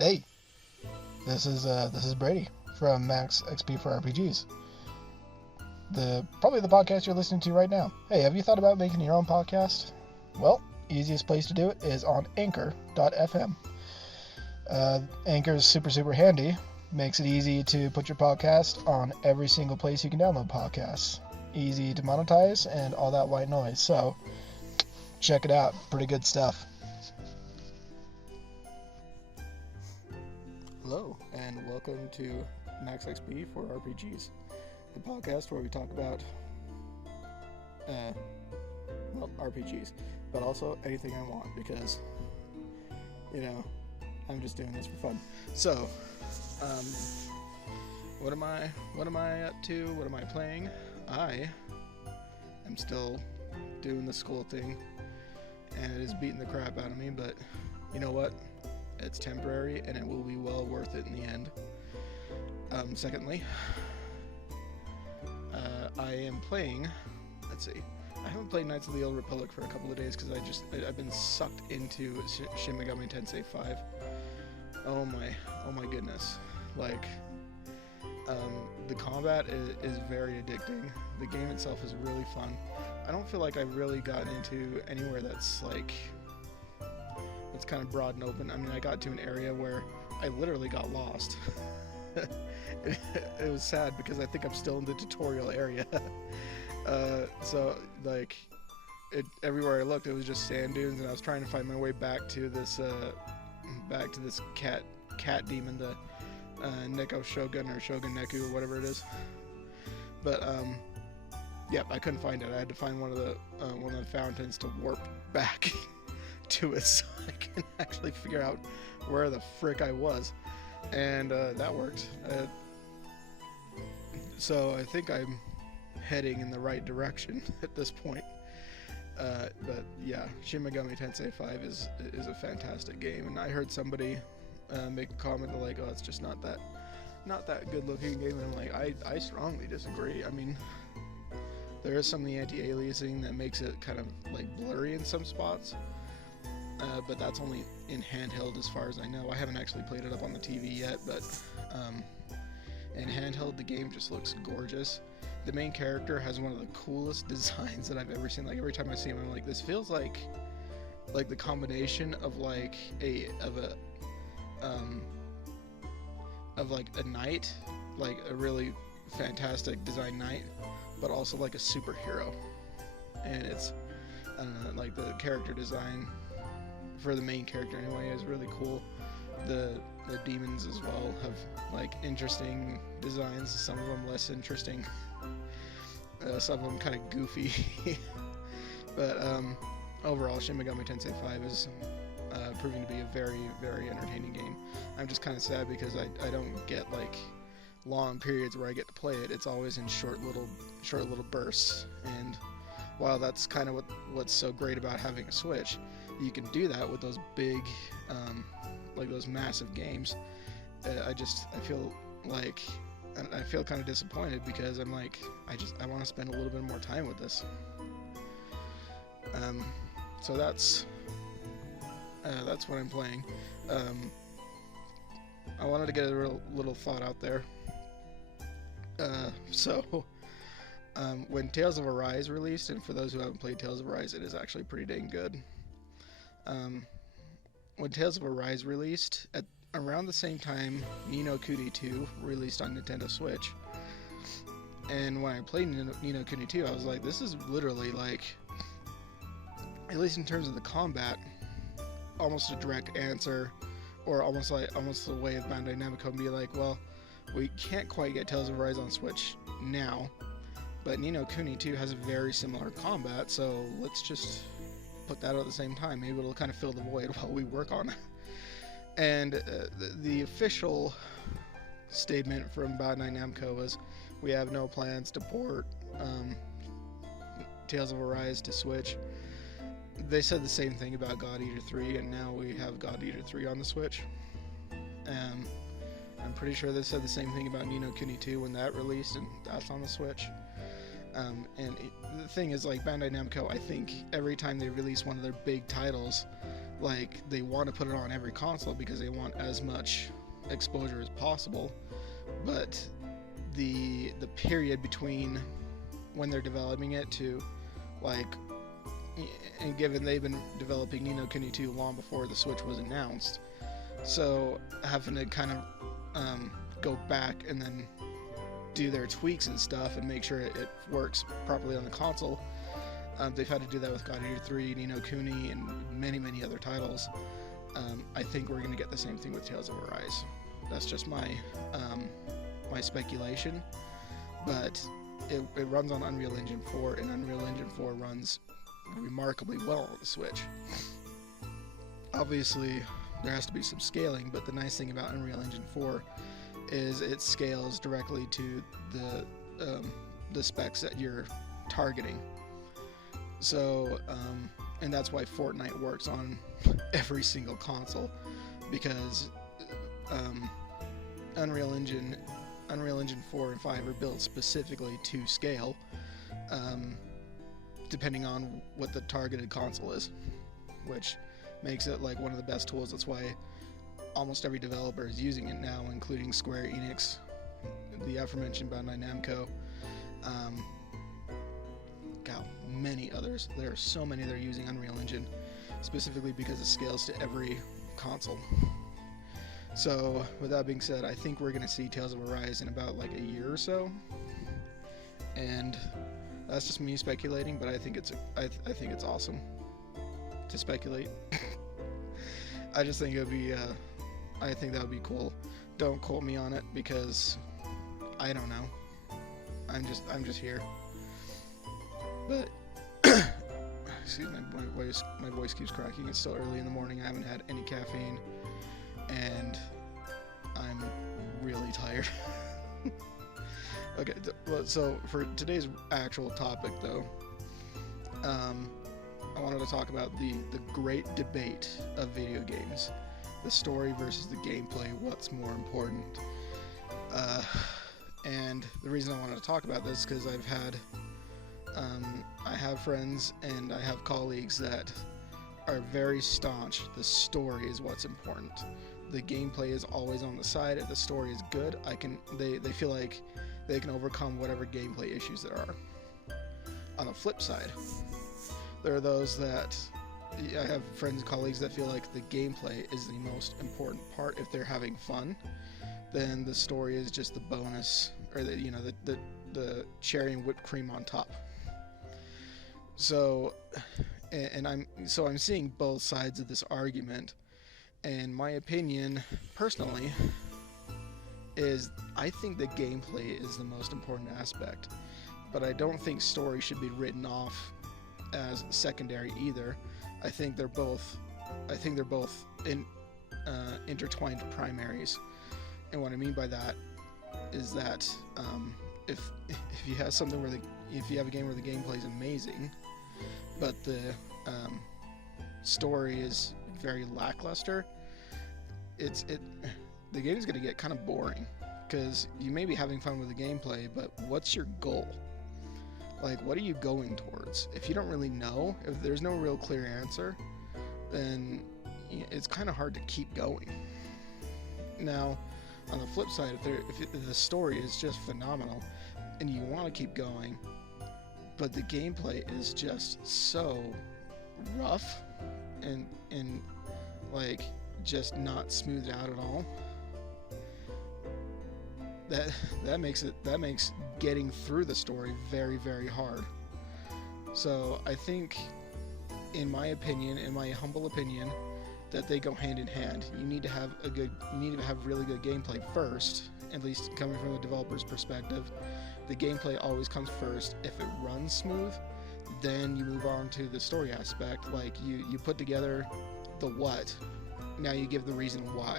Hey, this is Brady from Max XP for RPGs. Probably the podcast you're listening to right now. Hey, have you thought about making your own podcast? Well, easiest place to do it is on Anchor.fm. Anchor is super handy. Makes it easy to put your podcast on every single place you can download podcasts. Easy to monetize and all that white noise. So check it out. Pretty good stuff. Hello, and welcome to Max XP for RPGs, the podcast where we talk about, RPGs, but also anything I want because, I'm just doing this for fun. So, what am I up to? What am I playing? I am still doing the school thing, and it is beating the crap out of me, but you know what? It's temporary, and it will be well worth it in the end. Secondly, I am playing, let's see, I haven't played Knights of the Old Republic for a couple of days because I've been sucked into Shin Megami Tensei 5. Oh my goodness. Like, the combat is very addicting. The game itself is really fun. I don't feel like I've really gotten into anywhere that's like, it's kind of broad and open. I mean, I got to an area where I literally got lost. It was sad because I think I'm still in the tutorial area. So like, everywhere I looked, it was just sand dunes, and I was trying to find my way back to this cat demon, the Neko Shogun or Shogun Neku or whatever it is. But yep, I couldn't find it. I had to find one of the fountains to warp back to it so I can actually figure out where the frick I was, and that worked. So I think I'm heading in the right direction at this point. But yeah, Shin Megami Tensei 5 is a fantastic game, and I heard somebody make a comment like, "Oh, it's just not that good looking game," and I'm like, I strongly disagree. I mean, there is some of the anti-aliasing that makes it kind of like blurry in some spots. But that's only in handheld as far as I know. I haven't actually played it up on the TV yet, but in handheld the game just looks gorgeous. The main character has one of the coolest designs that I've ever seen. Like, every time I see him, I'm like, this feels like the combination of like a knight, like a really fantastic design knight, but also like a superhero. And it's, I don't know, like the character design for the main character anyway is really cool. The demons as well have like interesting designs, some of them less interesting, some of them kind of goofy. But overall, Shin Megami Tensei 5 is proving to be a very entertaining game. I'm just kind of sad because I don't get like long periods where I get to play it. It's always in short little bursts, and while that's kind of what's so great about having a Switch, you can do that with those big, like those massive games. I feel kind of disappointed because I'm like, I want to spend a little bit more time with this. So that's what I'm playing. I wanted to get a little thought out there. When Tales of Arise released, and for those who haven't played Tales of Arise, it is actually pretty dang good. When Tales of Arise released, at around the same time, Ni no Kuni 2 released on Nintendo Switch. And when I played Ni no Kuni 2, I was like, this is literally like, at least in terms of the combat, almost a direct answer, or almost the way of Bandai Namco be like, well, we can't quite get Tales of Arise on Switch now, but Ni no Kuni 2 has a very similar combat, so let's just put that out at the same time. Maybe it'll kind of fill the void while we work on it. And the official statement from Bandai Namco was, we have no plans to port Tales of Arise to Switch. They said the same thing about God Eater 3, and now we have God Eater 3 on the Switch. I'm pretty sure they said the same thing about Ni no Kuni 2 when that released, and that's on the Switch. The thing is, like, Bandai Namco, I think every time they release one of their big titles, like they want to put it on every console because they want as much exposure as possible, but the period between when they're developing it to like, and given they've been developing Ni no Kuni 2 long before the Switch was announced, so having to kind of go back and then do their tweaks and stuff and make sure it works properly on the console. They've had to do that with God Eater 3, Ni no Kuni, and many other titles. I think we're going to get the same thing with Tales of Arise. That's just my speculation, but it runs on Unreal Engine 4, and Unreal Engine 4 runs remarkably well on the Switch. Obviously, there has to be some scaling, but the nice thing about Unreal Engine 4 is it scales directly to the specs that you're targeting. So, and that's why Fortnite works on every single console, because Unreal Engine 4 and 5 are built specifically to scale, depending on what the targeted console is, which makes it like one of the best tools. That's why almost every developer is using it now, including Square Enix, the aforementioned Bandai Namco, many others. There are so many that are using Unreal Engine, specifically because it scales to every console. So, with that being said, I think we're going to see Tales of Arise in about like a year or so, and that's just me speculating, but I think it's awesome to speculate. I just think it would be, I think that would be cool. Don't quote me on it because I don't know. I'm just here. But excuse me, my voice keeps cracking. It's still early in the morning. I haven't had any caffeine, and I'm really tired. Okay, so for today's actual topic, though, I wanted to talk about the great debate of video games: the story versus the gameplay. What's more important? And the reason I wanted to talk about this is because I have friends and I have colleagues that are very staunch. The story is what's important. The gameplay is always on the side. If the story is good, they feel like they can overcome whatever gameplay issues there are. On the flip side, there are those that I have friends and colleagues that feel like the gameplay is the most important part. If they're having fun, then the story is just the bonus, or the cherry and whipped cream on top. So, I'm seeing both sides of this argument, and my opinion, personally, is I think the gameplay is the most important aspect, but I don't think story should be written off as secondary either. I think they're both intertwined primaries, and what I mean by that is that if you have if you have a game where the gameplay is amazing, but the story is very lackluster, the game is going to get kind of boring, because you may be having fun with the gameplay, but what's your goal? Like, what are you going towards? If you don't really know, if there's no real clear answer, then it's kind of hard to keep going. Now, on the flip side, if the story is just phenomenal and you want to keep going, but the gameplay is just so rough and like just not smoothed out at all, that makes getting through the story very, very hard. So I think, in my humble opinion, that they go hand in hand. You need to have really good gameplay first, at least coming from the developer's perspective. The gameplay always comes first. If it runs smooth, then you move on to the story aspect. Like, you put together the what, now you give the reason why,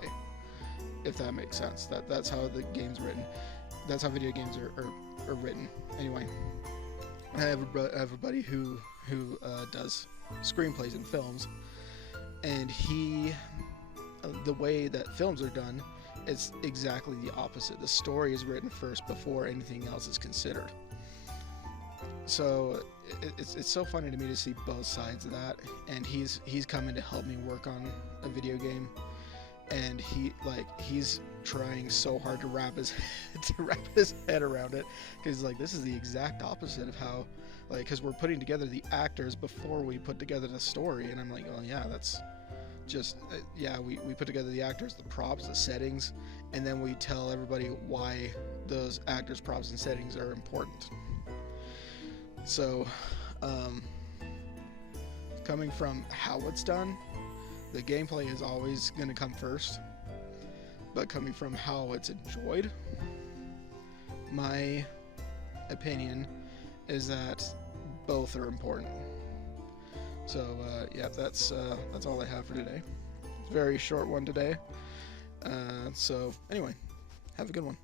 if that makes sense. That's how the game's written. That's how video games are written. Anyway, I have a buddy who does screenplays in films, and the way that films are done, it's exactly the opposite. The story is written first before anything else is considered. So it's so funny to me to see both sides of that. And he's coming to help me work on a video game, and he's trying so hard to wrap his head around it, because like this is the exact opposite of how, like, because we're putting together the actors before we put together the story, and I'm like, well, yeah, that's just we put together the actors, the props, the settings, and then we tell everybody why those actors, props, and settings are important. So coming from how it's done, the gameplay is always going to come first, but coming from how it's enjoyed, my opinion is that both are important. So that's all I have for today. Very short one today. So anyway, have a good one.